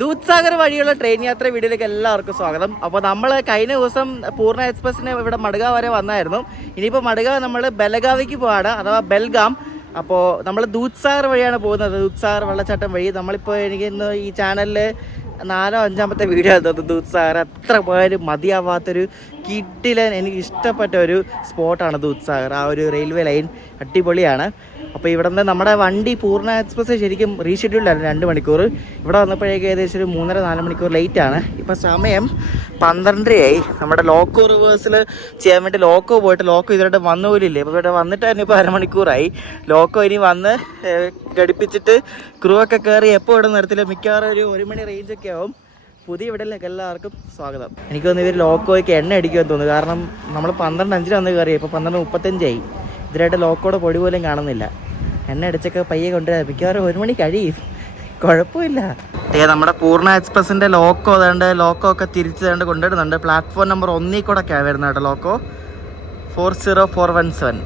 ദൂദ്സാഗർ വഴിയുള്ള ട്രെയിൻ യാത്ര വീഡിയോയിലേക്ക് എല്ലാവർക്കും സ്വാഗതം. അപ്പോൾ നമ്മൾ കഴിഞ്ഞ ദിവസം പൂർണ്ണ എക്സ്പ്രസ്സിന് ഇവിടെ മഡ്ഗാവ് വരെ വന്നായിരുന്നു. ഇനിയിപ്പോൾ മഡ്ഗാവ് നമ്മൾ ബലഗാവിക്ക് പോവാണ്, അഥവാ ബെൽഗാം. അപ്പോൾ നമ്മൾ ദൂദ്സാഗർ വഴിയാണ് പോകുന്നത്, ദൂദ്സാഗർ വെള്ളച്ചാട്ടം വഴി. നമ്മളിപ്പോൾ എനിക്ക് ഇന്ന് ഈ ചാനലിൽ 4ാമോ 5ാമത്തെ വീഡിയോ എടുത്തത് ദൂദ്സാഗർ. അത്ര പോയാലും മതിയാവാത്തൊരു കിട്ടിലൻ എനിക്ക് ഇഷ്ടപ്പെട്ട ഒരു സ്പോട്ടാണ് ദൂദ്സാഗർ. ആ ഒരു റെയിൽവേ ലൈൻ അടിപൊളിയാണ്. അപ്പോൾ ഇവിടെ നിന്ന് നമ്മുടെ വണ്ടി പൂർണ്ണ എക്സ്പ്രസ് ശരിക്കും റീഷെഡ്യൂൾഡായിരുന്നു 2 മണിക്കൂർ. ഇവിടെ വന്നപ്പോഴേക്കും ഏകദേശം ഒരു 3.5-4 മണിക്കൂർ ലേറ്റാണ്. ഇപ്പോൾ സമയം 12:30 നമ്മുടെ ലോക്കോ റിവേഴ്സിൽ ചെയ്യാൻ വേണ്ടി ലോക്കോ പോയിട്ട് ലോക്കോ ഇതുവരെ വന്നു പോലില്ലേ. ഇപ്പോൾ ഇവിടെ വന്നിട്ട് തന്നെ ഇപ്പോൾ അരമണിക്കൂറായി. ലോക്കോ ഇനി വന്ന് ഘടിപ്പിച്ചിട്ട് ക്രൂ ഒക്കെ കയറി എപ്പോൾ ഇവിടെ നിർത്തില്ല, മിക്കവാറും ഒരു 1 മണി റേഞ്ചൊക്കെ ആവും. പുതിയ വീട്ടിലേക്ക് എല്ലാവർക്കും സ്വാഗതം. എനിക്ക് തോന്നുന്നു ഇവർ ലോക്കോയ്ക്ക് എണ്ണ അടിക്കുമെന്ന് തോന്നുന്നു. കാരണം നമ്മൾ 12:05 വന്ന് കയറി, ഇപ്പോൾ 12:35 ഇതിലായിട്ട് ലോക്കോയുടെ പൊടി പോലും കാണുന്നില്ല. എണ്ണ അടിച്ചൊക്കെ പയ്യെ കൊണ്ടുവരാം, മിക്കവാറും 1 മണി കഴിയും, കുഴപ്പമില്ല. നമ്മുടെ പൂർണ്ണ എക്സ്പ്രസിൻ്റെ ലോക്കോ അതാണ്ട് ലോക്കോ ഒക്കെ തിരിച്ച് കൊണ്ടുവരുന്നുണ്ട്. പ്ലാറ്റ്ഫോം നമ്പർ 1 കൂടെ ഒക്കെ വരുന്നത് കേട്ടോ, ലോക്കോ 40417.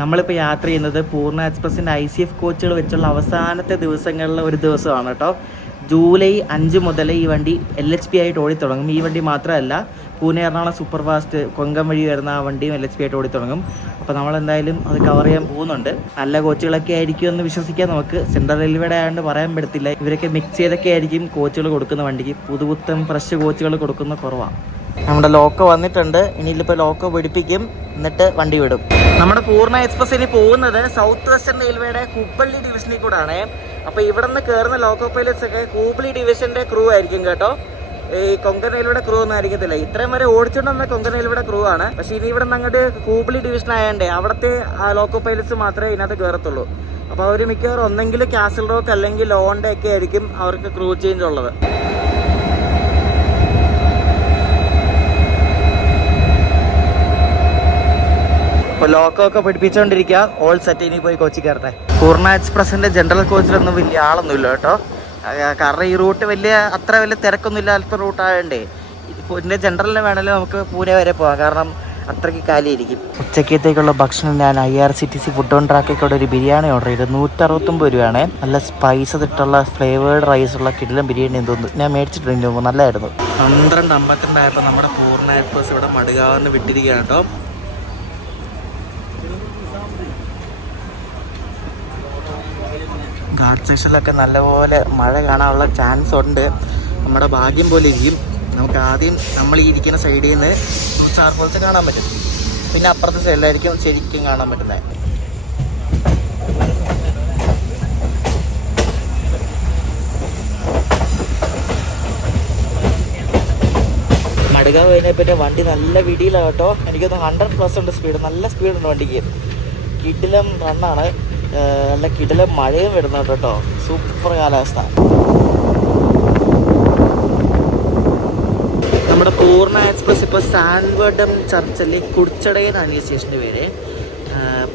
നമ്മളിപ്പോൾ യാത്ര ചെയ്യുന്നത് പൂർണ്ണ എക്സ്പ്രസിൻ്റെ ICF കോച്ചുകൾ വെച്ചുള്ള അവസാനത്തെ ദിവസങ്ങളിൽ ഒരു ദിവസമാണ് കേട്ടോ. ജൂലൈ 5 മുതൽ ഈ വണ്ടി LHP ആയിട്ട് ഓടിത്തുടങ്ങും. ഈ വണ്ടി മാത്രമല്ല, പൂനെ എറണാകുളം സൂപ്പർ ഫാസ്റ്റ് കൊങ്കൺ വഴി വരുന്ന ആ വണ്ടിയും LHP ആയിട്ട് ഓടിത്തുടങ്ങും. അപ്പോൾ നമ്മളെന്തായാലും അത് കവർ ചെയ്യാൻ പോകുന്നുണ്ട്. നല്ല കോച്ചുകളൊക്കെ ആയിരിക്കും എന്ന് വിശ്വസിക്കാം നമുക്ക്. സെൻട്രൽ റെയിൽവേയുടെ ആയതുകൊണ്ട് പറയാൻ പറ്റത്തില്ല. ഇവരൊക്കെ മിക്സ് ചെയ്തൊക്കെ ആയിരിക്കും കോച്ചുകൾ കൊടുക്കുന്ന വണ്ടിക്ക്. പുതുപുത്തൻ ഫ്രഷ് കോച്ചുകൾ കൊടുക്കുന്ന കുറവാണ്. നമ്മുടെ ലോക്കോ വന്നിട്ടുണ്ട്. ഇനിയിപ്പോൾ ലോക്കോ പിടിപ്പിക്കും, എന്നിട്ട് വണ്ടി വിടും. നമ്മുടെ പൂർണ്ണ എക്സ്പ്രസ് ഇനി പോകുന്നത് സൗത്ത് വെസ്റ്റേൺ റെയിൽവേയുടെ ഹുബ്ബള്ളി ഡിവിഷനിൽ കൂടാണ്. അപ്പോൾ ഇവിടെ നിന്ന് കയറുന്ന ലോക്കോ പൈലറ്റ്സ് ഒക്കെ ഹുബ്ബള്ളി ഡിവിഷൻ്റെ ക്രൂ ആയിരിക്കും കേട്ടോ. ഈ കൊങ്കൺ റെയിൽവേയുടെ ക്രൂ ഒന്നും ആയിരിക്കത്തില്ല. ഇത്രയും വരെ ഓടിച്ചുകൊണ്ടുവന്ന കൊങ്കൺ റെയിൽവേയുടെ ക്രൂ ആണ്. പക്ഷേ ഇനി ഇവിടെ നിന്ന് അങ്ങോട്ട് ഹുബ്ബള്ളി ഡിവിഷൻ ആയതുകൊണ്ട് അവിടുത്തെ ലോക്കോ പൈലറ്റ്സ് മാത്രമേ ഇതിനകത്ത് കയറത്തുള്ളൂ. അപ്പോൾ അവർ മിക്കവാറും ഒന്നെങ്കിൽ കാസിൽ റോക്ക് അല്ലെങ്കിൽ ലോണ്ടെ ഒക്കെ ആയിരിക്കും അവർക്ക് ക്രൂ ചേഞ്ച് ഉള്ളത്. ഇപ്പോൾ ലോക്കോ ഒക്കെ പിടിപ്പിച്ചുകൊണ്ടിരിക്കുക. All set. ഇനി പോയി കോച്ചിൽ കയറട്ടെ. പൂർണ്ണ എക്സ്പ്രസിൻ്റെ ജനറൽ കോച്ചിലൊന്നും വലിയ ആളൊന്നുമില്ല കേട്ടോ. കാരണം ഈ റൂട്ട് അത്ര വലിയ തിരക്കൊന്നുമില്ല, അല്പം റൂട്ടായതുകൊണ്ടേ. ഇതിൻ്റെ ജനറലിന് വേണമെങ്കിൽ നമുക്ക് പൂനെ വരെ പോകാം, കാരണം അത്രയ്ക്ക് കാലിയിരിക്കും. ഉച്ചക്കത്തേക്കുള്ള ഭക്ഷണം ഞാൻ IRCTC ഫുഡ് ഓൺ ട്രാക്കിൽ ഒരു ബിരിയാണി ഓർഡർ ചെയ്ത് 169 രൂപയാണ്. നല്ല സ്പൈസ് ഇട്ടുള്ള ഫ്ലേവേർഡ് റൈസുള്ള കിടിലം ബിരിയാണി എന്ന് തോന്നുന്നു. ഞാൻ മേടിച്ചിട്ടുണ്ട്, നല്ലതായിരുന്നു. 12:52 ആയപ്പോൾ നമ്മുടെ പൂർണ്ണ എക്സ്പ്രസ് ഇവിടെ മഡ്ഗാവിന്ന് വിട്ടിരിക്കുകയാണ് കേട്ടോ. ഗാർഡ് സെക്ഷനിലൊക്കെ നല്ലപോലെ മഴ കാണാനുള്ള ചാൻസ് ഉണ്ട്. നമ്മുടെ ഭാഗ്യം പോലെ ഇരിക്കും. നമുക്ക് ആദ്യം നമ്മൾ ഈ ഇരിക്കുന്ന സൈഡിൽ നിന്ന് സ്റ്റാർ ഫോൾസ് കാണാൻ പറ്റും, പിന്നെ അപ്പുറത്തെ സൈഡിലായിരിക്കും ശരിക്കും കാണാൻ പറ്റുന്നത്. മഡ്ഗാവ് കഴിഞ്ഞപ്പോൾ വണ്ടി നല്ല വിടിയിലാണ് കേട്ടോ. എനിക്കൊന്ന് 100+ ഉണ്ട് സ്പീഡ്, നല്ല സ്പീഡുണ്ട് വണ്ടിക്ക്. കിടിലം റണ്ണാണ്, നല്ല കിടിലം മഴയും വരുന്നുണ്ട് കേട്ടോ. സൂപ്പർ കാലാവസ്ഥ. നമ്മുടെ പൂർണ്ണ എക്സ്പ്രസ് ഇപ്പോൾ സാൻവേർഡം ചർച്ചല്ലേ, കുടിച്ചടയെന്നാണ് ഈ സ്റ്റേഷൻ്റെ പേര്.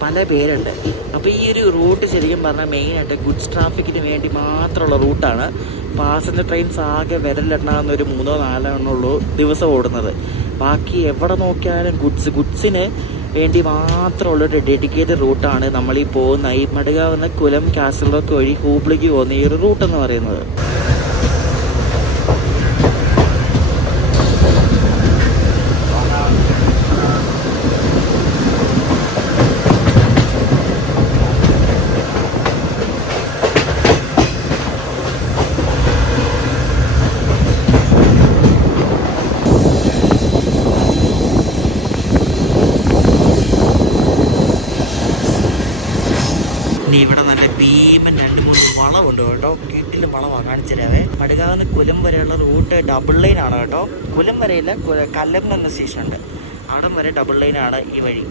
പല പേരുണ്ട്. അപ്പോൾ ഈ ഒരു റൂട്ട് ശരിക്കും പറഞ്ഞാൽ മെയിനായിട്ട് ഗുഡ്സ് ട്രാഫിക്കിന് വേണ്ടി മാത്രമുള്ള റൂട്ടാണ്. പാസഞ്ചർ ട്രെയിൻസ് ആകെ വിരലിലെണ്ണാവുന്ന ഒരു 3-4 ഉള്ളൂ ദിവസം ഓടുന്നത്. ബാക്കി എവിടെ നോക്കിയാലും ഗുഡ്സിന് വേണ്ടി മാത്രമുള്ളൊരു ഡെഡിക്കേറ്റഡ് റൂട്ടാണ് നമ്മളീ പോകുന്ന ഈ മഡ്ഗാവ് എന്ന കുലം കാസിൽ റോക്ക് വഴി ഹൂബ്ലിക്ക് പോകുന്ന ഈ ഒരു റൂട്ടെന്ന് പറയുന്നത്. ഇവിടെ നല്ല ഭീമൻ 2-3 വളവുണ്ട് കേട്ടോ. കിട്ടിലും വളവാണ്, കാണിച്ചു തരാവേ. മഡ്ഗാവിന്ന് കുലം വരെയുള്ള റൂട്ട് ഡബിൾ ലൈൻ ആണ് കേട്ടോ. കുലം വരെയില്ല, കല്ലം എന്ന സ്റ്റേഷനുണ്ട്, അവിടെ വരെ ഡബിൾ ലൈനാണ് ഈ വഴി.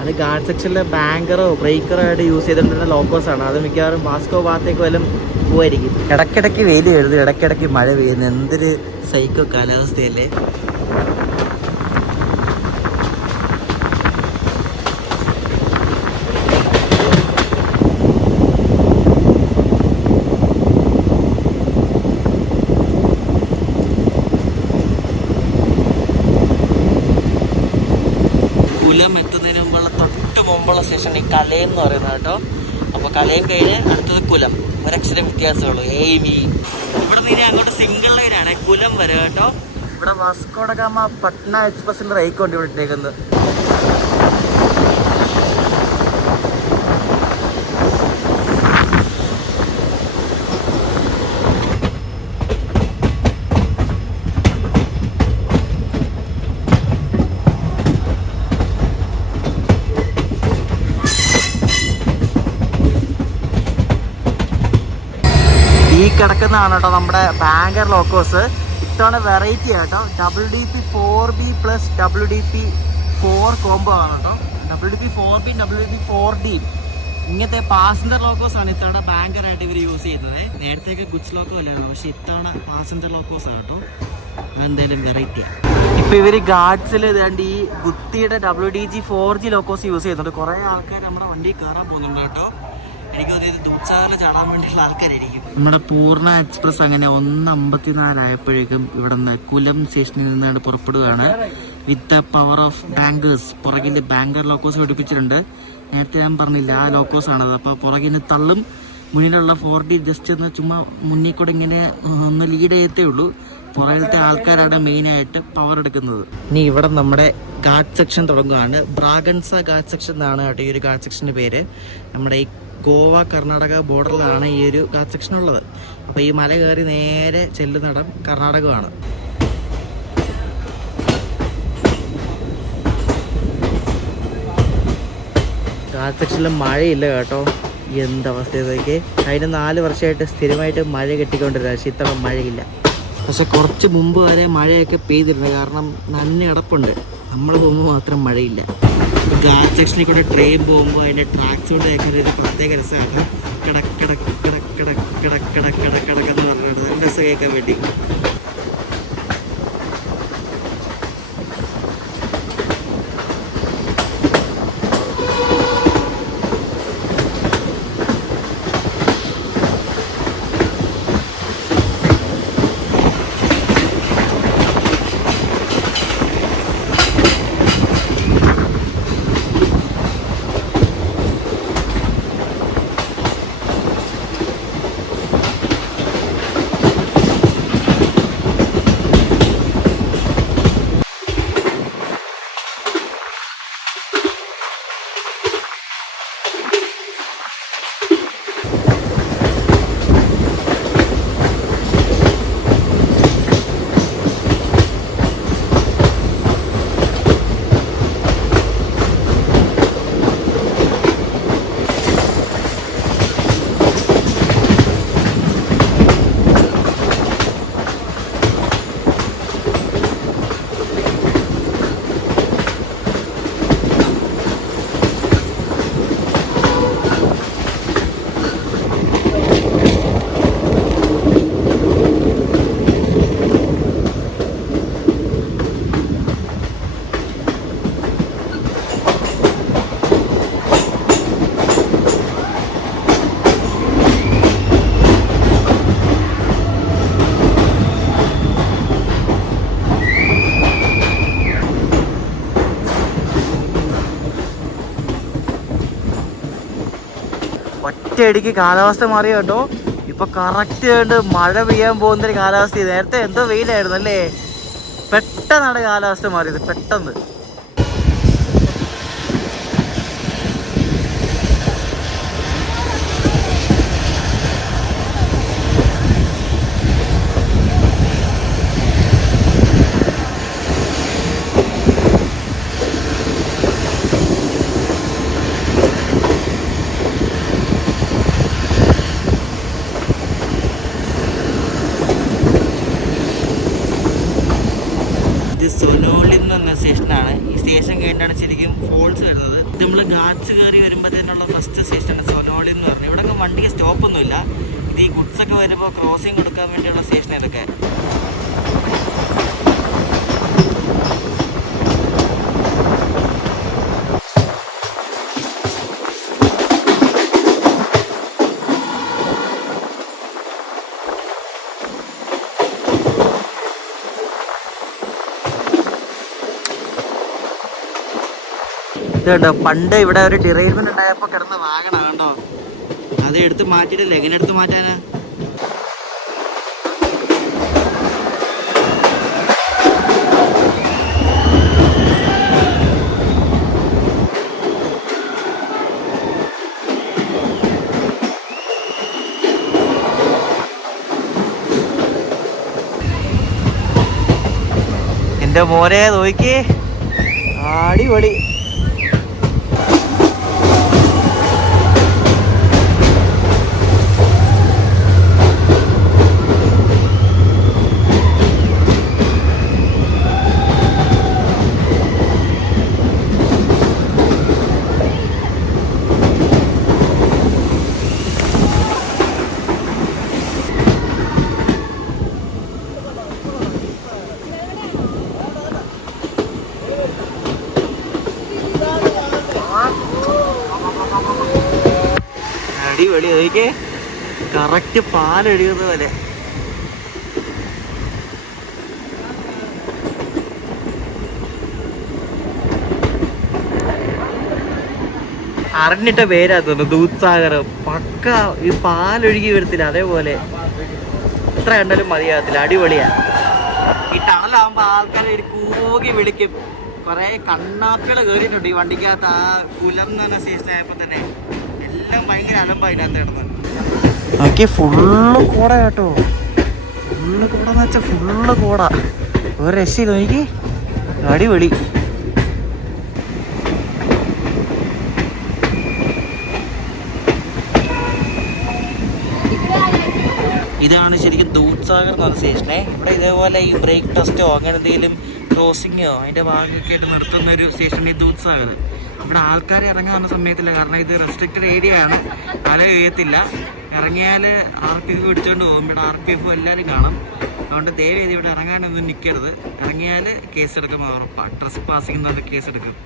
അത് ഗാർഡ് സെക്ഷനിലെ ബാങ്കറോ ബ്രേക്കറോ ആയിട്ട് യൂസ് ചെയ്തുകൊണ്ടിരുന്ന ലോക്കോസാണ്. അത് മിക്കവാറും വാസ്കോ ഭാഗത്തേക്ക് വല്ലതും പോവായിരിക്കും. ഇടയ്ക്കിടയ്ക്ക് വെയിൽ വരുന്നു, ഇടയ്ക്കിടയ്ക്ക് മഴ പെയ്യുന്നു. എന്തൊരു സൈക്കോ കാലാവസ്ഥയല്ലേ. കുലം എത്തുന്നതിന് മുമ്പുള്ള തൊട്ട് മുമ്പുള്ള സ്റ്റേഷൻ ഈ കലയം എന്ന് പറയുന്നത് കേട്ടോ. അപ്പോൾ കലയം കഴിഞ്ഞ് അടുത്തത് കുലം, ഒരക്ഷരം വ്യത്യാസമുള്ളൂ, AB. ഇവിടെ നിന്ന് അങ്ങോട്ട് സിംഗിൾ ലൈനാണ് കുലം വരെ കേട്ടോ. ഇവിടെ വാസ്കോ ഡ ഗാമ പട്ന എക്സ്പ്രസിൻ്റെ റേക്ക് കൊണ്ട് ഇവിടെ ഇട്ടേക്കുന്നത്. ഈ കിടക്കുന്നതാണ് കേട്ടോ നമ്മുടെ ബാങ്കർ ലോക്കോസ്. ഇത്തവണ വെറൈറ്റി ആട്ടോ, WDP 4B plus WDP 4 combo ആണ് കേട്ടോ. WDP 4B WDP 4D ഇങ്ങനത്തെ പാസഞ്ചർ ലോക്കോസ് ആണ് ഇത്തവണ ബാങ്കറായിട്ട് ഇവർ യൂസ് ചെയ്യുന്നത്. നേരത്തെയൊക്കെ ഗുഡ്സ് ലോക്കോ അല്ലായിരുന്നു, പക്ഷെ ഇത്തവണ പാസഞ്ചർ ലോക്കോസ് ആണ് കേട്ടോ. അതെന്തായാലും വെറൈറ്റിയാണ്. ഇപ്പം ഇവർ ഗാർഡ്സിൽ ഇതാണ്ട് ഈ ഗുത്തിയുടെ WDG 4G ലോക്കോസ് യൂസ് ചെയ്യുന്നുണ്ട്. കുറേ ആൾക്കാർ നമ്മുടെ വണ്ടി കയറാൻ പോകുന്നുണ്ട് കേട്ടോ. എനിക്ക് തോന്നിയത് ദൂച്ചാറിൽ ചാടാൻ വേണ്ടിയുള്ള ആൾക്കാരായിരിക്കും. നമ്മുടെ പൂർണ്ണ എക്സ്പ്രസ് അങ്ങനെ 1:54 ആയപ്പോഴേക്കും ഇവിടെ നിന്ന് കുലം സ്റ്റേഷനിൽ നിന്നാണ് പുറപ്പെടുകയാണ്. With the power of bankers. പുറകിൽ ബാങ്കർ ലോക്കോസ് പിടിപ്പിച്ചിട്ടുണ്ട്. നേരത്തെ ഞാൻ പറഞ്ഞില്ല, ആ ലോക്കോസ് ആണത്. അപ്പോൾ പുറകിന് തള്ളും, മുന്നിലുള്ള 4D ജസ്റ്റ് ഒന്ന് ചുമ്മാ മുന്നിൽ കൂടെ ഇങ്ങനെ ഒന്ന് ലീഡ് ചെയ്യത്തേ ഉള്ളൂ. പുറകിലത്തെ ആൾക്കാരാണ് മെയിനായിട്ട് പവർ എടുക്കുന്നത്. ഇനി ഇവിടെ നമ്മുടെ ഗാർഡ് സെക്ഷൻ തുടങ്ങുകയാണ്. ബ്രാഗൻസ ഗാർഡ് സെക്ഷൻ എന്നാണ് കേട്ടോ ഈ ഒരു ഗാർഡ് സെക്ഷൻ്റെ പേര്. നമ്മുടെ ഈ ഗോവ കർണാടക ബോർഡറിലാണ് ഈ ഒരു ഗാർഡ് സെക്ഷൻ ഉള്ളത്. അപ്പോൾ ഈ മല കയറി നേരെ ചെല്ലുന്നിടം കർണാടകമാണ്. ഗാർഡ് സെക്ഷനിൽ മഴയില്ല കേട്ടോ. എന്തവസ്ഥ ഇതൊക്കെ. കഴിഞ്ഞ 4 വർഷമായിട്ട് സ്ഥിരമായിട്ട് മഴ കെട്ടിക്കൊണ്ടിരുന്നത്, പക്ഷേ ഇത്തവണ മഴയില്ല. പക്ഷെ കുറച്ച് മുമ്പ് വരെ മഴയൊക്കെ പെയ്തിട്ടുണ്ട്, കാരണം നന്നെ കിടപ്പുണ്ട്. നമ്മൾ പോകുമ്പോൾ മാത്രം മഴയില്ല. ഗാർഡ് സെക്ഷനിൽ കൂടെ ട്രെയിൻ പോകുമ്പോൾ അതിൻ്റെ ട്രാക്സ് കൊണ്ട് കേൾക്കാൻ ഒരു പ്രത്യേക രസമാണ്. കിടക്ക് കിടക്ക് കിടക്ക് കിടക്ക് കിടക്ക് കിടക്ക് കിടക്ക് കിടക്കെന്ന് പറഞ്ഞിട്ട് നല്ല രസം കേൾക്കാൻ വേണ്ടി. ഒറ്റയടിക്ക് കാലാവസ്ഥ മാറിയ കേട്ടോ. ഇപ്പൊ കറക്റ്റ് കണ്ട് മഴ പെയ്യാൻ പോകുന്നൊരു കാലാവസ്ഥ. നേരത്തെ എന്തോ വെയിലായിരുന്നു അല്ലേ, പെട്ടെന്നാണ് കാലാവസ്ഥ മാറിയത്, പെട്ടെന്ന്. സൊനോളിൽ നിന്ന് സ്റ്റേഷനാണ് ഇത് നമ്മൾ ഗാറ്റ്സ് കയറി വരുമ്പോഴത്തേനുള്ള ഫസ്റ്റ് സ്റ്റേഷനാണ് സൊനോളി എന്ന് പറഞ്ഞു. ഇവിടെ വണ്ടിക്ക് സ്റ്റോപ്പൊന്നുമില്ല. ഇത് ഈ ഗുഡ്സൊക്കെ വരുമ്പോൾ ക്രോസിങ് കൊടുക്കാൻ വേണ്ടിയുള്ള സ്റ്റേഷൻ ഇതൊക്കെ. ഇത് കണ്ടോ, പണ്ട് ഇവിടെ ഒരു ഡിറൈവ്മെന്റ് ഉണ്ടായപ്പോൾ കിടന്ന് വാങ്ങണ കണ്ടോ, അത് എടുത്ത് മാറ്റിയിട്ടില്ല. എങ്ങനെ എടുത്ത് മാറ്റാനാ? എന്റെ മോനെ നോക്കി, അടിപൊളി. അടിപൊളി നോക്കിക്കേ, കറക്റ്റ് പാലൊഴുകുന്ന പോലെ. അറിഞ്ഞിട്ട പേരാ തോന്നുന്നു, ദൂത്സാഗർ. പക്ക ഈ പാലൊഴുകി വരത്തില്ല, അതേപോലെ എത്ര കണ്ടാലും മതിയാകത്തില്ല. അടിപൊളിയാ. ഈ ടണലാകുമ്പോ ആൾക്കാരെ ഒരു കൂകി വിളിക്കും. കുറെ കണ്ണാപ്പികൾ കയറിയിട്ടുണ്ട് ഈ വണ്ടിക്കകത്ത്. ആ കുലർന്ന സ്റ്റേഷൻ ആയപ്പോ തന്നെ എല്ലാം ഭയങ്കര അലമ്പ അതിനകത്ത് കിടന്ന്. നോക്കി, ഫുള്ള് കോട കേട്ടോ. ഫുള്ള് കോടെന്ന് വെച്ചാൽ ഫുള്ള് കോട. ഒരു രക്ഷയില്ല. നോക്കി, അടിപൊളി. ഇതാണ് ശരിക്കും ദൂത്സാഗർ എന്ന് പറഞ്ഞ സ്റ്റേഷനെ. ഇവിടെ ഇതേപോലെ ഈ ബ്രേക്ക് ടെസ്റ്റോ അങ്ങനെ എന്തെങ്കിലും ക്രോസിങ്ങോ അതിൻ്റെ ഭാഗമൊക്കെ ആയിട്ട് നിർത്തുന്ന ഒരു സ്റ്റേഷൻ ഈ ദൂത്സാഗർ. ഇവിടെ ആൾക്കാർ ഇറങ്ങാൻ പറഞ്ഞ സമയത്തില്ല, കാരണം ഇത് റെസ്ട്രിക്റ്റഡ് ഏരിയ ആണ്. മല കഴിയത്തില്ല. ഇറങ്ങിയാൽ RPF പിടിച്ചുകൊണ്ട് പോകും. ഇവിടെ RPF എല്ലാവരും കാണും. അതുകൊണ്ട് ദയവേദി ഇവിടെ ഇറങ്ങാനൊന്നും നിൽക്കരുത്. ഇറങ്ങിയാൽ കേസെടുക്കും, ഉറപ്പാണ്. ട്രസ് പാസിംഗ് എന്ന് പറഞ്ഞ കേസെടുക്കും.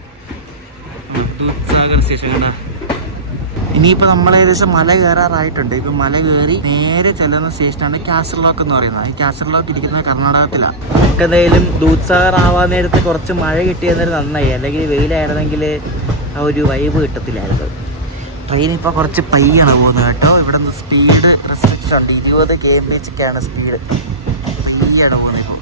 ദൂത്സാഗർ സ്റ്റേഷൻ കണ്ടാ. ഇനിയിപ്പോൾ നമ്മൾ ഏകദേശം മല കയറാറായിട്ടുണ്ട്. ഇപ്പം മല കയറി നേരെ ചെല്ലുന്ന സ്റ്റേഷനാണ് കാസർഗോഡ് എന്ന് പറയുന്നത്. ഈ കാസർഗോഡ് ഇരിക്കുന്നത് കർണാടകത്തിലാണ്. നമുക്ക് എന്തായാലും ദൂത്സാഗർ ആവാൻ നേരത്ത് കുറച്ച് മഴ കിട്ടിയെന്നൊരു നന്നായി. അല്ലെങ്കിൽ വെയിലായിരുന്നെങ്കിൽ ആ ഒരു വൈബ് കിട്ടത്തില്ലായിരുന്നു. ട്രെയിൻ ഇപ്പോൾ കുറച്ച് പയ്യാണ് പോകുന്നത് കേട്ടോ. ഇവിടെ നിന്ന് സ്പീഡ് റെസ്ട്രിക്ഷൻ ഉണ്ട്. 20 km/hൊക്കെയാണ് സ്പീഡ്. പയ്യാണ് പോകുന്നത് ഇപ്പോൾ.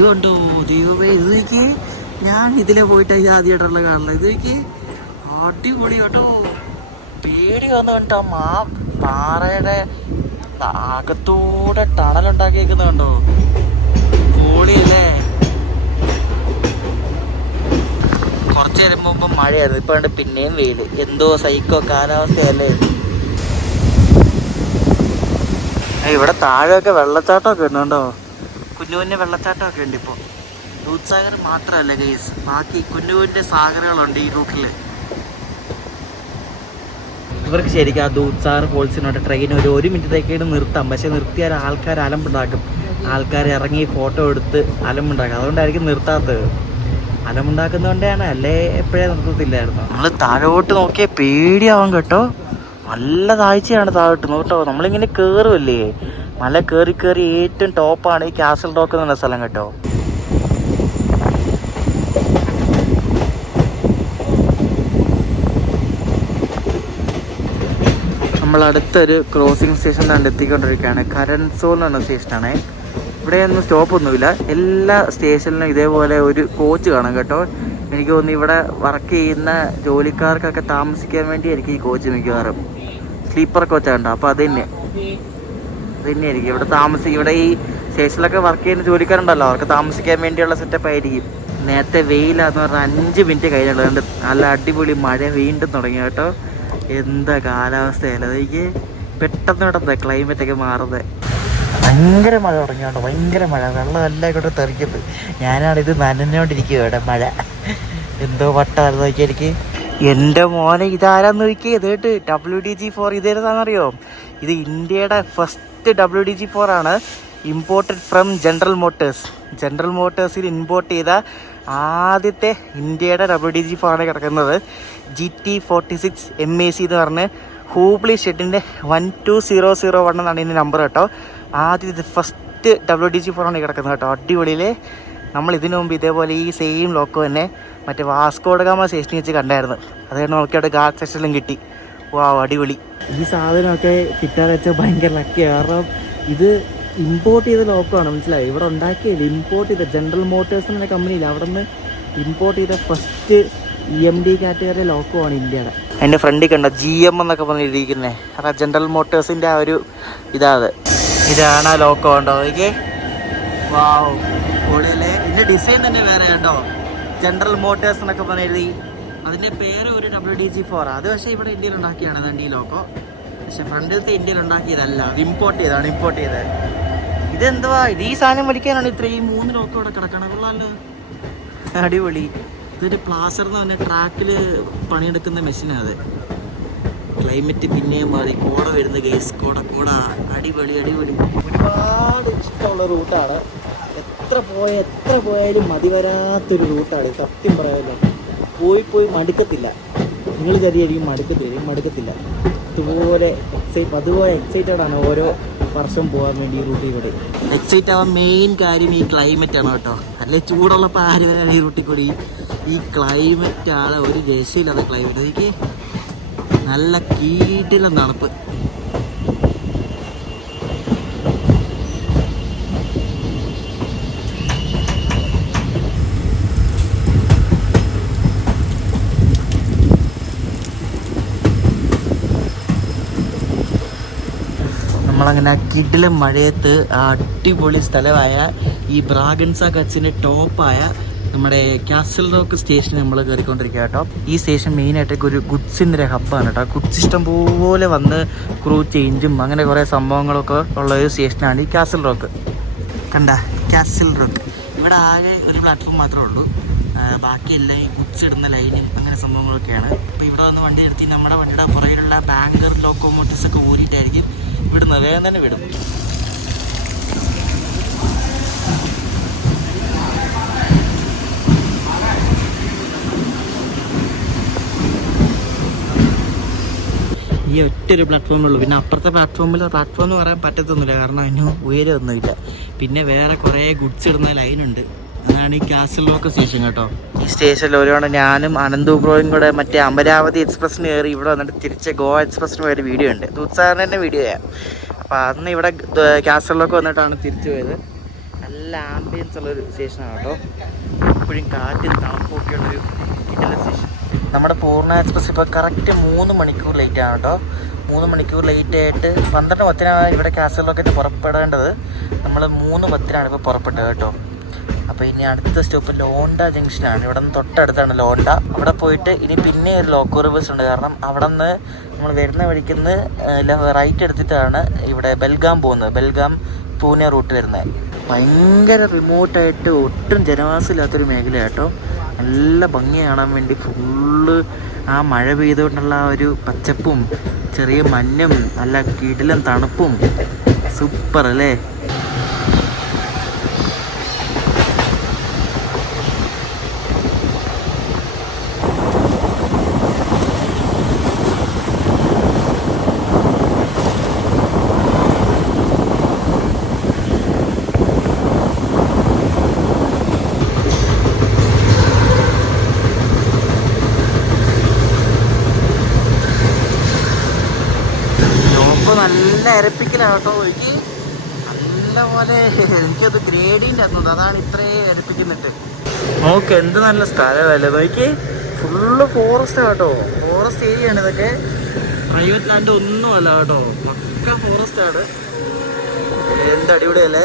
ഇതുകൊണ്ടോ ദൈവമേ, ഇതൊക്കെ ഞാൻ ഇതിലെ പോയിട്ട് ഇത് ആദ്യമായിട്ടുള്ള കാണുന്നത്. ഇതൊക്കെ അടിപൊളി കേട്ടോ. പേടി വന്നു കണ്ടോ. പാറയുടെ അകത്തൂടെ ടണലുണ്ടാക്കിയേക്കുന്ന കണ്ടോ. പൊളിയല്ലേ. കുറച്ചു നേരം മുമ്പ് മഴയായിരുന്നു, ഇപ്പൊ കണ്ട് പിന്നെയും വെയില്. എന്തോ സൈക്കോ കാലാവസ്ഥയല്ലേ. ഇവിടെ താഴെയൊക്കെ വെള്ളച്ചാട്ടമൊക്കെ ഉണ്ട് കേട്ടോ. കുഞ്ഞു കുഞ്ഞു വെള്ളച്ചാട്ടമൊക്കെ ഉണ്ട് ഇപ്പോൾ. ദൂത്സാഗർ മാത്രമല്ല ഗൈസ്, ബാക്കി കുഞ്ഞു കുഞ്ഞു സാഗറുകളുണ്ട് ഈ റൂട്ടിൽ. ഇവർക്ക് ശരിക്കും ആ ദൂത്സാഗർ ഫോൾസിനോട്ട് ട്രെയിൻ ഒരു മിനിറ്റത്തേക്കായിട്ട് നിർത്താം. പക്ഷെ നിർത്തിയാൽ ആൾക്കാർ അലമ്പുണ്ടാക്കും. ആൾക്കാർ ഇറങ്ങി ഫോട്ടോ എടുത്ത് അലമ്പുണ്ടാക്കും. അതുകൊണ്ടായിരിക്കും നിർത്താത്തത്. അലമ്പുണ്ടാക്കുന്നതുകൊണ്ടാണ്, അല്ലേ എപ്പോഴേ നിർത്തത്തില്ലായിരുന്നു. നമ്മൾ താഴോട്ട് നോക്കിയാൽ പേടിയാവും കേട്ടോ. നല്ല താഴ്ചയാണ് താഴോട്ട് നോട്ടോ. നമ്മളിങ്ങനെ കയറുമല്ലേ, മല കയറി കയറി ഏറ്റവും ടോപ്പാണ് ഈ കാസൽ റോക്ക് എന്ന് പറഞ്ഞ സ്ഥലം കേട്ടോ. നമ്മൾ അടുത്തൊരു ക്രോസിംഗ് സ്റ്റേഷൻ എത്തിക്കൊണ്ടിരിക്കുകയാണ്. കരൺസോൾ എന്ന് പറഞ്ഞ സ്റ്റേഷനാണ്. ഇവിടെയൊന്നും സ്റ്റോപ്പൊന്നുമില്ല. എല്ലാ സ്റ്റേഷനിലും ഇതേപോലെ ഒരു കോച്ച് കാണും കേട്ടോ. എനിക്ക് തോന്നുന്നു ഇവിടെ വർക്ക് ചെയ്യുന്ന ജോലിക്കാർക്കൊക്കെ താമസിക്കാൻ വേണ്ടി ആയിരിക്കും ഈ കോച്ച് മിക്കവാറും. സ്ലീപ്പർ കോച്ചാണ് കേട്ടോ. അപ്പോൾ അത് തന്നെയായിരിക്കും ഇവിടെ ഈ സ്റ്റേഷനിലൊക്കെ വർക്ക് ചെയ്യുന്ന ജോലിക്കാരുണ്ടല്ലോ, അവർക്ക് താമസിക്കാൻ വേണ്ടിയുള്ള സെറ്റപ്പ് ആയിരിക്കും. നേരത്തെ വെയിലാന്ന് പറഞ്ഞാൽ 5 മിനിറ്റ് കഴിഞ്ഞുള്ളത്. നല്ല അടിപൊളി മഴ വീണ്ടും തുടങ്ങി കേട്ടോ. എന്താ കാലാവസ്ഥയല്ല, എനിക്ക് പെട്ടെന്ന് ക്ലൈമറ്റൊക്കെ മാറുന്നത്. ഭയങ്കര മഴ തുടങ്ങി കേട്ടോ, ഭയങ്കര മഴ. വെള്ളം എല്ലാം ഇങ്ങോട്ട് തെറിക്കുന്നത്. ഞാനാണിത് നനഞ്ഞോണ്ടിരിക്കുക ഇവിടെ. മഴ എന്തോ വട്ടായിരുന്നു നോക്കിയാൽ എനിക്ക്. എൻ്റെ മോനെ ഇതാരാന്ന് നോക്കിയേ. ഇതേട്ട് WDG4 ഇതേതാണെന്നറിയോ? ഇത് ഇന്ത്യയുടെ ഫസ്റ്റ് WDG4 ആണ്. ഇമ്പോർട്ടഡ് ഫ്രം ജനറൽ മോട്ടേഴ്സിൽ ഇമ്പോർട്ട് ചെയ്ത ആദ്യത്തെ ഇന്ത്യയുടെ WDG4 ആണ് കിടക്കുന്നത്. GT46 MAC എന്ന് പറഞ്ഞ് ഹൂബ്ലി ഷെഡിൻ്റെ 12001 എന്നാണ് ഇതിൻ്റെ നമ്പർ കേട്ടോ. ആദ്യത്തെ ഫസ്റ്റ് WDG4 ആണ് കിടക്കുന്നത് കേട്ടോ. അടിപൊളിയിലെ നമ്മൾ ഇതിനു മുമ്പ് ഇതേപോലെ ഈ സെയിം ലോക്കോ തന്നെ മറ്റേ വാസ്കോഡഗാമ സ്റ്റേഷനിൽ വെച്ച് കണ്ടായിരുന്നു. അതുകൊണ്ട് നോക്കിയിട്ട് ഗാർഡ് സെക്ഷനിലും കിട്ടി. വാ, അടിപൊളി. ഈ സാധനമൊക്കെ കിട്ടാതെ വെച്ചാൽ ഭയങ്കര ലക്കിയാണ്. കാരണം ഇത് ഇമ്പോർട്ട് ചെയ്ത ലോക്കമാണ്, മനസ്സിലായി. ഇവിടെ ഉണ്ടാക്കിയത് ഇമ്പോർട്ട് ചെയ്ത ജനറൽ മോട്ടേഴ്സ് എന്ന കമ്പനിയിൽ അവിടെ നിന്ന് ഇമ്പോർട്ട് ചെയ്ത ഫസ്റ്റ് EMD കാറ്റഗറി ലോക്കോ ആണ് ഇന്ത്യയുടെ. എൻ്റെ ഫ്രണ്ടിൽ കണ്ട GM എന്നൊക്കെ പറഞ്ഞിരിക്കുന്നത് അതാ ജനറൽ മോട്ടേഴ്സിൻ്റെ ആ ഒരു ഇതാണ് ആ ലോക്കോ ഉണ്ടോ. ഓക്കെ, വാവ്, പൊളിയല്ലേ. ഇതിൻ്റെ ഡിസൈൻ തന്നെ വേറെ കേട്ടോ. ജനറൽ മോട്ടേഴ്സ് എന്നൊക്കെ പറഞ്ഞെഴുതി. അതിൻ്റെ പേര് ഒരു WDG4. അത് പക്ഷേ ഇവിടെ ഇന്ത്യയിൽ ഉണ്ടാക്കിയാണ് ഈ ലോക്കോ. പക്ഷെ ഫ്രണ്ടിലത്തെ ഇന്ത്യയിൽ ഉണ്ടാക്കിയതല്ല, അത് ഇമ്പോർട്ട് ചെയ്തത്. ഇതെന്തുവാ, ഇത് ഈ സാധനം വലിക്കാനാണ് ഇത്രയും 3 ലോക്കോ ഇവിടെ കിടക്കണം. കൊള്ളാമല്ലോ, അടിപൊളി. ഇതൊരു പ്ലാസർ എന്ന് പറഞ്ഞ ട്രാക്കിൽ പണിയെടുക്കുന്ന മെഷീനാണ് അത്. ക്ലൈമറ്റ് പിന്നെയും മാറി, കോട വരുന്ന കേസ്, കോട അടിപൊളി. ഒരുപാട് ഇഷ്ടമുള്ള റൂട്ടാണ്. എത്ര പോയാലും മതി വരാത്തൊരു റൂട്ടാണ്, സത്യം പറയാമല്ലോ. പോയി മടുക്കത്തില്ല. നിങ്ങൾ ചെറിയായിരിക്കും മടുക്കത്തില്ല. അതുപോലെ എക്സൈറ്റഡ് ആണ് ഓരോ വർഷം പോകാൻ വേണ്ടി ഈ റൂട്ടിൽ കൂടി. എക്സൈറ്റ് ആവാൻ മെയിൻ കാര്യം ഈ ക്ലൈമറ്റ് ആണ് കേട്ടോ. അല്ലെ ചൂടുള്ളപ്പോൾ ആര് വരെയാണ് ഈ റൂട്ടിൽ കൂടി. ഈ ക്ലൈമറ്റാണ് ഒരു രക്ഷയില്ലാത്ത ക്ലൈമറ്റ്. എനിക്ക് നല്ല കീട്ടിലും തണുപ്പ്. നമ്മളങ്ങനെ കിടിലം മഴയത്ത് അടിപൊളി സ്ഥലമായ ഈ ബ്രാഗൻസ കച്ചിൻ്റെ ടോപ്പായ നമ്മുടെ കാസൽ റോക്ക് സ്റ്റേഷൻ നമ്മൾ കയറിക്കൊണ്ടിരിക്കുക കേട്ടോ. ഈ സ്റ്റേഷൻ മെയിനായിട്ടൊക്കെ ഒരു ഗുഡ്സിൻ്റെ ഒരു ഹബ്ബാണ് കേട്ടോ. ഗുഡ്സ് ഇഷ്ടം പോലെ വന്ന് ക്രൂ ചേഞ്ചും അങ്ങനെ കുറേ സംഭവങ്ങളൊക്കെ ഉള്ള ഒരു സ്റ്റേഷനാണ് ഈ കാസൽ റോക്ക്. കണ്ട, കാസൽ റോക്ക്. ഇവിടെ ആകെ ഒരു പ്ലാറ്റ്ഫോം മാത്രമേ ഉള്ളൂ. ബാക്കിയെല്ലാം ഈ ഗുഡ്സ് ഇടുന്ന ലൈനും അങ്ങനെ സംഭവങ്ങളൊക്കെയാണ്. അപ്പോൾ ഇവിടെ വന്ന് വണ്ടി നിർത്തി നമ്മുടെ വണ്ടിയുടെ പുറകിലുള്ള ബാങ്കർ ലോക്കോമോട്ടീവ്സ് ഒക്കെ ഊരിയിട്ടായിരിക്കും വിടുന്നത്. വേഗം തന്നെ വിടും. ഈ ഒറ്റൊരു പ്ലാറ്റ്ഫോമേ ഉള്ളൂ. പിന്നെ അപ്പുറത്തെ പ്ലാറ്റ്ഫോം എന്ന് പറയാൻ പറ്റത്തൊന്നുമില്ല, കാരണം അതിന് ഉയരമൊന്നുമില്ല. പിന്നെ വേറെ കുറേ ഗുഡ്സ് ഇടുന്ന ലൈനുണ്ട്. അതാണ് ഈ കാസൽ റോക്ക് സ്റ്റേഷൻ കേട്ടോ. ഈ സ്റ്റേഷനിൽ ഒരുപാട് ഞാനും അനന്തു ബ്രോയും കൂടെ മറ്റേ അമരാവതി എക്സ്പ്രസ്സിന് കയറി ഇവിടെ വന്നിട്ട് തിരിച്ച് ഗോവ എക്സ്പ്രസ്സിന് പോയൊരു വീഡിയോ ഉണ്ട്. ദൂത്സാറിന് തന്നെ വീഡിയോ ചെയ്യാം. അപ്പോൾ അന്ന് ഇവിടെ കാസൽ റോക്ക് വന്നിട്ടാണ് തിരിച്ചു പോയത്. നല്ല ആംബിയൻസ് ഉള്ളൊരു സ്റ്റേഷനാണ് കേട്ടോ. എപ്പോഴും കാറ്റും തണുപ്പൊക്കെ ഉള്ളൊരു കിടന്ന സ്റ്റേഷൻ. നമ്മുടെ പൂർണ്ണ എക്സ്പ്രസ് ഇപ്പോൾ കറക്റ്റ് 3 മണിക്കൂർ ലേറ്റാണ് കേട്ടോ. 3 മണിക്കൂർ ലേറ്റായിട്ട് 12:10 ഇവിടെ കാസൽ റോക്കറ്റ് പുറപ്പെടേണ്ടത്. നമ്മൾ 3:10 ഇപ്പോൾ പുറപ്പെട്ടത് കേട്ടോ. അപ്പോൾ ഇനി അടുത്ത സ്റ്റോപ്പ് ലോണ്ട ജംഗ്ഷനാണ്. ഇവിടെ നിന്ന് തൊട്ടടുത്താണ് ലോണ്ട. അവിടെ പോയിട്ട് ഇനി പിന്നെ ഒരു ലോക്കോ റിവേഴ്സ് ഉണ്ട്. കാരണം അവിടെ നിന്ന് നമ്മൾ വരുന്ന വഴിക്ക് നിന്ന് റൈറ്റ് എടുത്തിട്ടാണ് ഇവിടെ ബെൽഗാം പോകുന്നത്. ബെൽഗാം പൂനെ റൂട്ട് വരുന്നത്. ഭയങ്കര റിമോട്ടായിട്ട് ഒട്ടും ജനവാസമില്ലാത്തൊരു മേഖല കേട്ടോ. നല്ല ഭംഗി കാണാൻ വേണ്ടി ഫുള്ള് ആ മഴ പെയ്തുകൊണ്ടുള്ള ആ ഒരു പച്ചപ്പും ചെറിയ മഞ്ഞും നല്ല കിടിലം തണുപ്പും സൂപ്പർ അല്ലേ. നല്ല എരപ്പിക്കലാണ് കേട്ടോ. എനിക്ക് നല്ലപോലെ എനിക്കത് ഗ്രേഡിൻ്റെ അന്നുണ്ട്, അതാണ് ഇത്രയും എരപ്പിക്കുന്നിട്ട്. നോക്ക് എന്ത് നല്ല സ്ഥലമല്ലേ നോക്കി, ഫുള്ള് ഫോറസ്റ്റ് കേട്ടോ. ഫോറസ്റ്റ് ഏരിയ ആണ് ഇതൊക്കെ, പ്രൈവറ്റ് ലാൻഡ് ഒന്നുമല്ല കേട്ടോ, പക്ക ഫോറസ്റ്റ് ആണ്. എന്ത് അടിപൊളിയല്ലേ.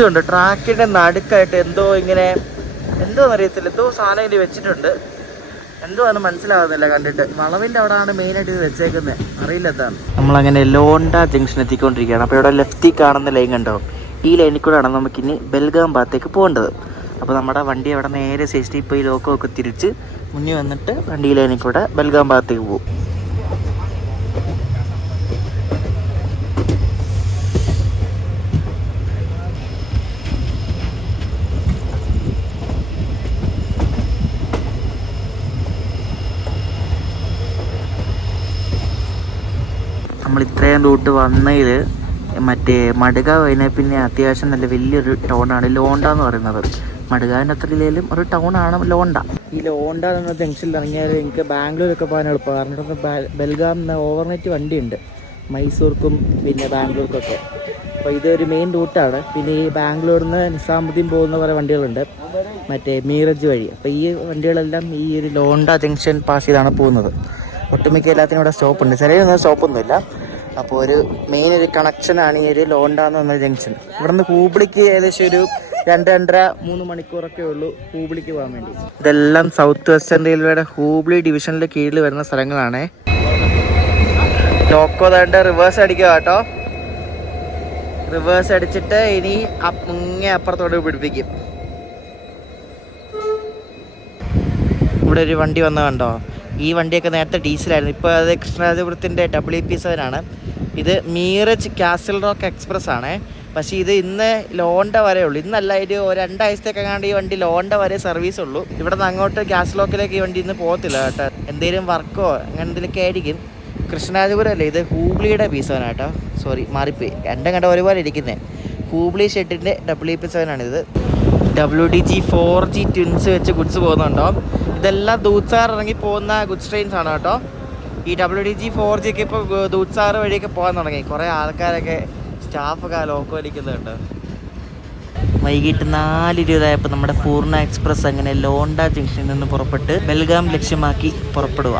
ഇതുണ്ട് ട്രാക്കിന്റെ നടുക്കായിട്ട് എന്തോ ഇങ്ങനെ, എന്തോ അറിയത്തില്ല, എന്തോ സാധനം ഇതിൽ വെച്ചിട്ടുണ്ട്. എന്തോ അത് മനസ്സിലാവുന്നില്ല കണ്ടിട്ട്. വളവിന്റെ അവിടെയാണ് മെയിനായിട്ട് ഇത് വെച്ചേക്കുന്നത്, അറിയില്ല എന്താണ്. നമ്മളങ്ങനെ ലോണ്ട ജംഗ്ഷൻ എത്തിക്കൊണ്ടിരിക്കുകയാണ്. അപ്പോൾ ഇവിടെ ലെഫ്റ്റിൽ കാണുന്ന ലൈൻ കണ്ടോ, ഈ ലൈനിൽ കൂടെയാണ് നമുക്കിനി ബെൽഗാം ഭാഗത്തേക്ക് പോകേണ്ടത്. അപ്പോൾ നമ്മുടെ വണ്ടി അവിടെ നേരെ സേഫ്റ്റി ഇപ്പോൾ ഈ ലോക്കമൊക്കെ തിരിച്ച് മുന്നിൽ വന്നിട്ട് വണ്ടി ലൈനിൽ കൂടെ ബെൽഗാം ഭാഗത്തേക്ക് പോകും. നമ്മൾ ഇത്രയും റൂട്ട് വന്നതിൽ മറ്റേ മടുകാവ് കഴിഞ്ഞാൽ പിന്നെ അത്യാവശ്യം നല്ല വലിയൊരു ടൗണാണ് ലോണ്ട എന്ന് പറയുന്നത്. മടുകാവിൻ്റെ അത്രയിലും ഒരു ടൗണാണ് ലോണ്ട. ഈ ലോണ്ട എന്ന ജംഗ്ഷനിൽ ഇറങ്ങിയാൽ എനിക്ക് ബാംഗ്ലൂരൊക്കെ പോകാൻ എളുപ്പമാണ്. കാരണം ഇവിടെ ബെൽഗാം ഓവർനൈറ്റ് വണ്ടിയുണ്ട് മൈസൂർക്കും പിന്നെ ബാംഗ്ലൂർക്കൊക്കെ. അപ്പോൾ ഇതൊരു മെയിൻ റൂട്ടാണ്. പിന്നെ ഈ ബാംഗ്ലൂരിൽ നിന്ന് നിസാമുദ്ദീൻ പോകുന്ന കുറേ വണ്ടികളുണ്ട്, മറ്റേ മീറജ് വഴി. അപ്പോൾ ഈ വണ്ടികളെല്ലാം ഈ ഒരു ലോണ്ട ജംഗ്ഷൻ പാസ് ചെയ്താണ് പോകുന്നത്. ഒട്ടുമിക്ക എല്ലാത്തിനും ഇവിടെ സ്റ്റോപ്പുണ്ട്, ചെറിയൊന്നും സ്റ്റോപ്പൊന്നുമില്ല. അപ്പോൾ ഒരു മെയിൻ ഒരു കണക്ഷനാണ് ഈ ഒരു ലോണ്ട എന്ന് പറഞ്ഞ ജംഗ്ഷൻ. ഇവിടെ നിന്ന് ഹൂബ്ലിക്ക് ഏകദേശം ഒരു 2-2.5-3 മണിക്കൂറൊക്കെ ഉള്ളൂ ഹൂബ്ലിക്ക് പോകാൻ വേണ്ടി. ഇതെല്ലാം സൗത്ത് വെസ്റ്റേൺ റെയിൽവേയുടെ ഹൂബ്ലി ഡിവിഷനിൽ കീഴിൽ വരുന്ന സ്ഥലങ്ങളാണ്. ലോക്കോ താണ്ട് റിവേഴ്സ് അടിക്കുക കേട്ടോ. റിവേഴ്സ് അടിച്ചിട്ട് ഇനി മുങ്ങേ അപ്പുറത്തോട്ട് പിടിപ്പിക്കും. ഇവിടെ ഒരു വണ്ടി വന്നത് കണ്ടോ, ഈ വണ്ടിയൊക്കെ നേരത്തെ ഡീസലായിരുന്നു, ഇപ്പോൾ അത് കൃഷ്ണരാജപുരത്തിൻ്റെ WP7 ആണ്. ഇത് മീറജ് കാസിൽ റോക്ക് എക്സ്പ്രസ് ആണ്. പക്ഷേ ഇത് ഇന്ന് ലോണ്ട വരെ ഉള്ളൂ. ഇന്നല്ല, ഒരു 2 ആഴ്ചത്തേക്കെങ്ങാണ്ട് ഈ വണ്ടി ലോണ്ട വരെ സർവീസ് ഉള്ളൂ. ഇവിടെ നിന്ന് അങ്ങോട്ട് കാസിൽ റോക്കിലേക്ക് ഈ വണ്ടി ഇന്ന് പോകത്തില്ല കേട്ടോ. എന്തെങ്കിലും വർക്കോ അങ്ങനെ എന്തെങ്കിലുമൊക്കെ ആയിരിക്കും. കൃഷ്ണരാജപുരം അല്ലേ, ഇത് ഹൂബ്ലിയുടെ P7 കേട്ടോ. സോറി, മാറിപ്പോയി, രണ്ടും കണ്ട ഒരുപോലെ ഇരിക്കുന്നത്. ഹൂബ്ലി ഷെഡിൻ്റെ WP7 ആണിത്. WDG 4G ട്വിൻസ് വെച്ച് ഗുഡ്സ് പോകുന്നുണ്ടോ. ഇതെല്ലാം ദൂത്സാർ ഇറങ്ങി പോകുന്ന ഗുഡ്സ് ട്രെയിൻസ് ആണ് കേട്ടോ. ഈ WDG 4G ഒക്കെ ഇപ്പോൾ ദൂത്സാർ വഴിയൊക്കെ പോകാൻ തുടങ്ങി. കുറേ ആൾക്കാരൊക്കെ സ്റ്റാഫൊക്കെ ലോക്കോ വലിക്കുന്നുണ്ട്. വൈകിട്ട് 4:20 നമ്മുടെ പൂർണ്ണ എക്സ്പ്രസ് അങ്ങനെ ലോണ്ട ജംഗ്ഷനിൽ നിന്ന് പുറപ്പെട്ട് ബെൽഗാം ലക്ഷ്യമാക്കി പുറപ്പെടുക.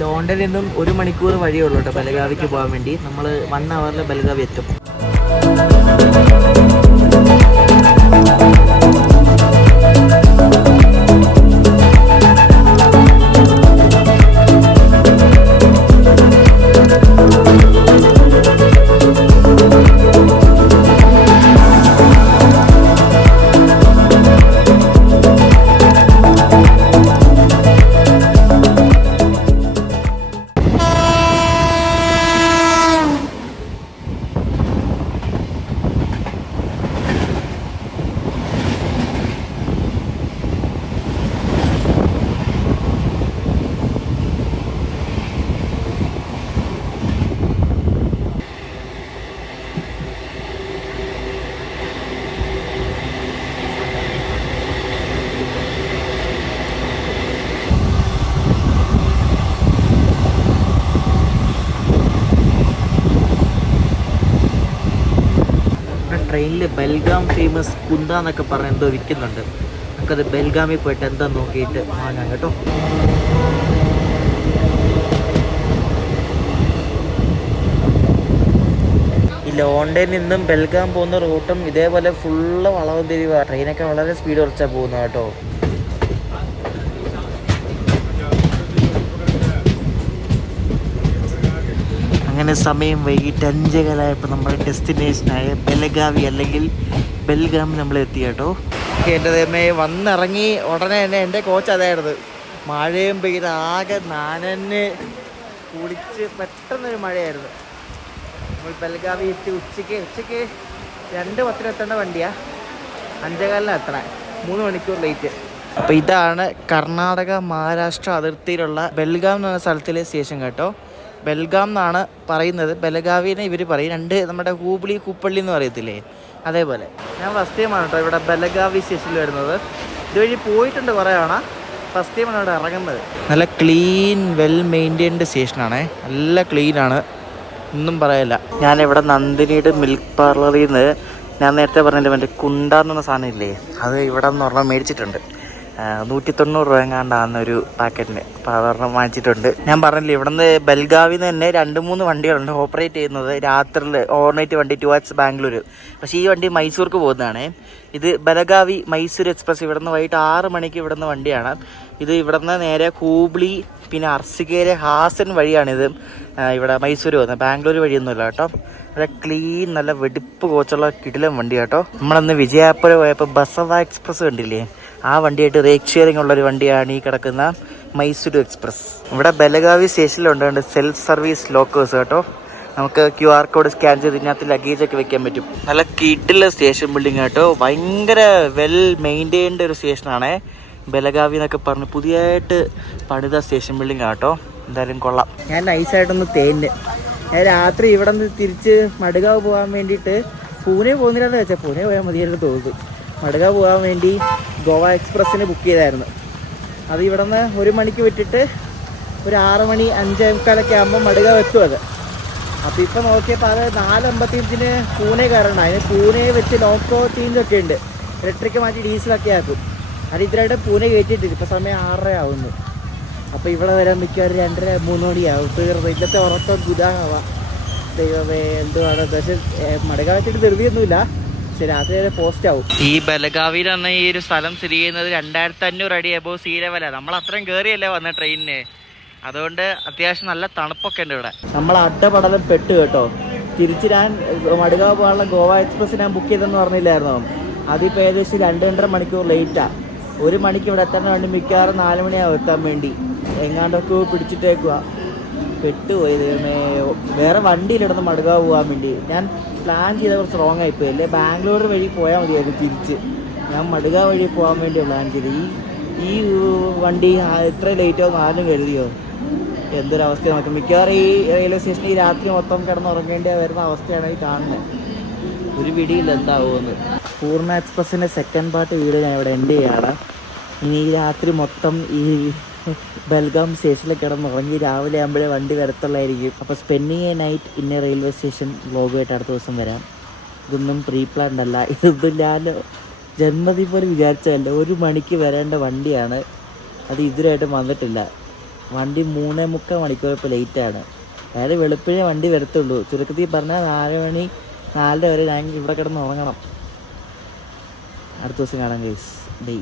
ലോണ്ടനിൽ നിന്നും 1 മണിക്കൂർ വഴിയുള്ളൂ കേട്ടോ ബെൽഗാവിക്ക് പോകാൻ വേണ്ടി. നമ്മൾ 1 അവറിൽ ബെൽഗാവി എത്തും. ട്രെയിനിൽ ബെൽഗാം ഫേമസ് കുന്ത എന്നൊക്കെ പറഞ്ഞ് എന്തോ വിൽക്കുന്നുണ്ട്. നമുക്കത് ബെൽഗാമിൽ പോയിട്ട് എന്താ നോക്കിയിട്ട് വാങ്ങാം കേട്ടോ. ഈ ലോണ്ടയിൽ നിന്നും ബെൽഗാം പോകുന്ന റൂട്ടും ഇതേപോലെ ഫുള്ള് വളവും തിരിവാണ്. ട്രെയിനൊക്കെ വളരെ സ്പീഡ് കുറച്ചാണ് പോകുന്നത് കേട്ടോ. അങ്ങനെ സമയം വൈകിട്ട് 5:15 നമ്മുടെ ഡെസ്റ്റിനേഷനായ ബെലഗാവി അല്ലെങ്കിൽ ബെൽഗാം നമ്മൾ എത്തി കേട്ടോ. എൻ്റെ ദൈവമേ, വന്നിറങ്ങി ഉടനെ തന്നെ എൻ്റെ കോച്ച് അതായിരുന്നു. മഴയും പെയ്ത് ആകെ നനഞ്ഞ് കുളിച്ച് പെട്ടെന്നൊരു മഴയായിരുന്നു. നമ്മൾ ബെൽഗാവി എത്തി. ഉച്ചയ്ക്ക് 2:10 എത്തേണ്ട വണ്ടിയാണ്, 5:15 എത്തണേ, 3 മണിക്കൂർ ലേറ്റ്. അപ്പോൾ ഇതാണ് കർണാടക മഹാരാഷ്ട്ര അതിർത്തിയിലുള്ള ബെൽഗാം എന്ന സ്ഥലത്തിലെ സ്റ്റേഷൻ കേട്ടോ. ബെൽഗാം എന്നാണ് പറയുന്നത്, ബെലഗാവിനെ ഇവർ പറയും. നമ്മുടെ ഹൂബ്ലി കുപ്പള്ളി എന്ന് പറയത്തില്ലേ, അതേപോലെ. ഞാൻ ഫസ്റ്റ് ടൈമാണ് കേട്ടോ ഇവിടെ ബെലഗാവി സ്റ്റേഷനിൽ വരുന്നത്. ഇതുവഴി പോയിട്ടുണ്ട് കുറേ തവണ, ഫസ്റ്റ് ടൈമാണ് ഇവിടെ ഇറങ്ങുന്നത്. നല്ല ക്ലീൻ വെൽ മെയിൻറ്റെയിൻഡ് സ്റ്റേഷനാണേ, നല്ല ക്ലീനാണ്, ഒന്നും പറയില്ല. ഞാനിവിടെ നന്ദിനിയുടെ മിൽക്ക് പാർലറിൽ നിന്ന് ഞാൻ നേരത്തെ പറഞ്ഞില്ല മറ്റേ കുണ്ട എന്ന സാധനം ഇല്ലേ, അത് ഇവിടെ നിന്ന് ഒരെണ്ണം മേടിച്ചിട്ടുണ്ട്. 190 രൂപ എങ്ങാണ്ടാണ് ഒരു പാക്കറ്റിന്. അപ്പോൾ അതൊരെണ്ണം വാങ്ങിച്ചിട്ടുണ്ട്. ഞാൻ പറഞ്ഞില്ലേ, ഇവിടെ നിന്ന് ബെൽഗാവിൽ നിന്ന് തന്നെ 2-3 വണ്ടികളുണ്ട് ഓപ്പറേറ്റ് ചെയ്യുന്നത് രാത്രിയിൽ, ഓവർനൈറ്റ് വണ്ടി ടുവാർഡ്സ് ബാംഗ്ലൂർ. പക്ഷേ ഈ വണ്ടി മൈസൂർക്ക് പോകുന്നതാണ്. ഇത് ബെലഗാവി മൈസൂർ എക്സ്പ്രസ് ഇവിടെ നിന്ന് വൈകിട്ട് 6 മണിക്ക് ഇവിടെ നിന്ന് വണ്ടിയാണ്. ഇത് ഇവിടെ നിന്ന് നേരെ ഹൂബ്ലി പിന്നെ അർസികേരെ ഹാസൻ വഴിയാണിത് ഇവിടെ മൈസൂർ പോകുന്നത്, ബാംഗ്ലൂർ വഴിയൊന്നുമില്ല കേട്ടോ. നല്ല ക്ലീൻ നല്ല വെടിപ്പ് കോച്ചുള്ള കിടിലം വണ്ടി കേട്ടോ. നമ്മളന്ന് വിജയാപുര പോയപ്പോൾ ബസവ എക്സ്പ്രസ് കണ്ടില്ലേ, ആ വണ്ടിയായിട്ട് റേക്ക് ഷെയറിംഗ് ഉള്ളൊരു വണ്ടിയാണ് ഈ കിടക്കുന്ന മൈസൂർ എക്സ്പ്രസ്. ഇവിടെ ബെലഗാവി സ്റ്റേഷനിലുണ്ട് സെൽഫ് സർവീസ് ലോക്കേഴ്സ് കേട്ടോ. നമുക്ക് QR കോഡ് സ്കാൻ ചെയ്ത് ഇതിനകത്ത് ലഗേജൊക്കെ വെക്കാൻ പറ്റും. നല്ല കിടില സ്റ്റേഷൻ ബിൽഡിംഗ് കേട്ടോ, ഭയങ്കര വെൽ മെയിൻറ്റെയിൻഡ് ഒരു സ്റ്റേഷനാണേ. ബെലഗാവി എന്നൊക്കെ പറഞ്ഞ് പുതിയതായിട്ട് പണിത സ്റ്റേഷൻ ബിൽഡിംഗ് ആട്ടോ. എന്തായാലും കൊള്ളാം. ഞാൻ നൈസായിട്ടൊന്ന് തേഞ്ഞ് ഞാൻ രാത്രി ഇവിടെ നിന്ന് തിരിച്ച് മഡ്ഗാവ് പോകാൻ വേണ്ടിയിട്ട് പൂനെ പോകുന്നില്ലെന്ന് വെച്ചാൽ പൂനെ പോയാൽ മതിയായിരുന്നു തോന്നുന്നു. മഡ്ഗാവ് പോകാൻ വേണ്ടി ഗോവ എക്സ്പ്രസ്സിന് ബുക്ക് ചെയ്തായിരുന്നു. അത് ഇവിടെ നിന്ന് 1 മണിക്ക് വിട്ടിട്ട് ഒരു 6 മണി 5:45 ആകുമ്പോൾ മഡ്ഗാവ് എത്തും അത്. അപ്പോൾ ഇപ്പോൾ നോക്കിയപ്പോൾ അത് 4:55 പൂനെ കയറണം. അതിന് പൂനെ വെച്ച് ലോക്കോ ചേഞ്ചൊക്കെ ഉണ്ട്, ഇലക്ട്രിക്ക് മാറ്റി ഡീസലൊക്കെ ആക്കും. അത് ഇതിലായിട്ട് പൂനെ കയറ്റിയിട്ടില്ല. ഇപ്പോൾ സമയം 6:30 ആവുന്നു. അപ്പോൾ ഇവിടെ വരാൻ മിക്കവാറും 2:30-3 മണിയാവും. തീർന്നു ഇന്നത്തെ ഉറക്കം ഗുദാവാ. ദൈവമേ എന്തുവാണ്. പക്ഷേ മഡ്ഗാവ് വെച്ചിട്ട് ധൃതിയൊന്നുമില്ല, പക്ഷെ രാത്രി വരെ പോസ്റ്റ് ആവും. ഈ ബെലഗാവിയിൽ വന്ന ഈ ഒരു സ്ഥലം സ്ഥിതി ചെയ്യുന്നത് 2500 അടി എബോവ് സീ ലെവലാണ്. നമ്മൾ അത്രയും കയറിയല്ലേ വന്ന ട്രെയിനിന്, അതുകൊണ്ട് അത്യാവശ്യം നല്ല തണുപ്പൊക്കെ ഉണ്ട് ഇവിടെ. നമ്മൾ അഡപടലം പെട്ട് കേട്ടോ. തിരിച്ച് ഞാൻ മഡ്ഗാവ് പോകാനുള്ള ഗോവ എക്സ്പ്രസ് ഞാൻ ബുക്ക് ചെയ്തെന്ന് പറഞ്ഞില്ലായിരുന്നോ, അതിപ്പോൾ ഏകദേശം 2-2.5 മണിക്കൂർ ലേറ്റാണ്. 1 മണിക്ക് ഇവിടെ എത്താൻ വേണ്ടി മിക്കവാറും 4 മണിയാവും എത്താൻ വേണ്ടി. എങ്ങാണ്ടൊക്കെ പിടിച്ചിട്ടേക്കുക, പെട്ടുപോയി. വേറെ വണ്ടിയിലിടന്ന് മഡ്ഗാവ് പോകാൻ വേണ്ടി ഞാൻ പ്ലാൻ ചെയ്ത കുറച്ച് റോങ് ആയിപ്പോയി. അല്ലേ ബാംഗ്ലൂർ വഴി പോയാൽ മതിയായിരുന്നു തിരിച്ച്. ഞാൻ മഡ്ഗാവ് വഴി പോകാൻ വേണ്ടി പ്ലാൻ ചെയ്ത്. ഈ വണ്ടി എത്ര ലേറ്റ് ആവും ആരും കരുതിയോ? എന്തൊരവസ്ഥ നമുക്ക്. മിക്കവാറും ഈ റെയിൽവേ സ്റ്റേഷനിൽ ഈ രാത്രി മൊത്തം കിടന്നുറങ്ങേണ്ടി വരുന്ന അവസ്ഥയാണ് ഈ കാണുന്നത്. ഒരു പിടിയില്ല എന്താവുമെന്ന്. പൂർണ്ണ എക്സ്പ്രസിൻ്റെ സെക്കൻഡ് പാർട്ട് വീഡിയോ ഞാൻ ഇവിടെ എൻഡ് ചെയ്യാണ്. ഇനി ഈ രാത്രി മൊത്തം ഈ ബെൽഗാം സ്റ്റേഷനിൽ കിടന്നുറങ്ങി രാവിലെ ആകുമ്പോഴേ വണ്ടി വരത്തുള്ളായിരിക്കും. അപ്പോൾ spending a night in a railway station വ്ലോഗുമായിട്ട് അടുത്ത ദിവസം വരാം. ഇതൊന്നും പ്രീ പ്ലാൻഡ് അല്ല, ഇതൊന്നും ഞാൻ ജന്മത്തിൽ പോലും വിചാരിച്ചതല്ല. 1 മണിക്ക് വരേണ്ട വണ്ടിയാണ്, അത് ഇതുവരെയായിട്ടും വന്നിട്ടില്ല. വണ്ടി 3.25 മണിക്കൂർ ഇപ്പോൾ ലേറ്റാണ്. അതായത് വെളുപ്പിഴേ വണ്ടി വരത്തുള്ളൂ. ചുരുക്കത്തിൽ പറഞ്ഞാൽ 4 മണി 4:30 വരെ ഞാൻ ഇവിടെ കിടന്ന് ഉറങ്ങണം. അടുത്ത ദിവസം കാണാം ഗൈസ്. ബൈ.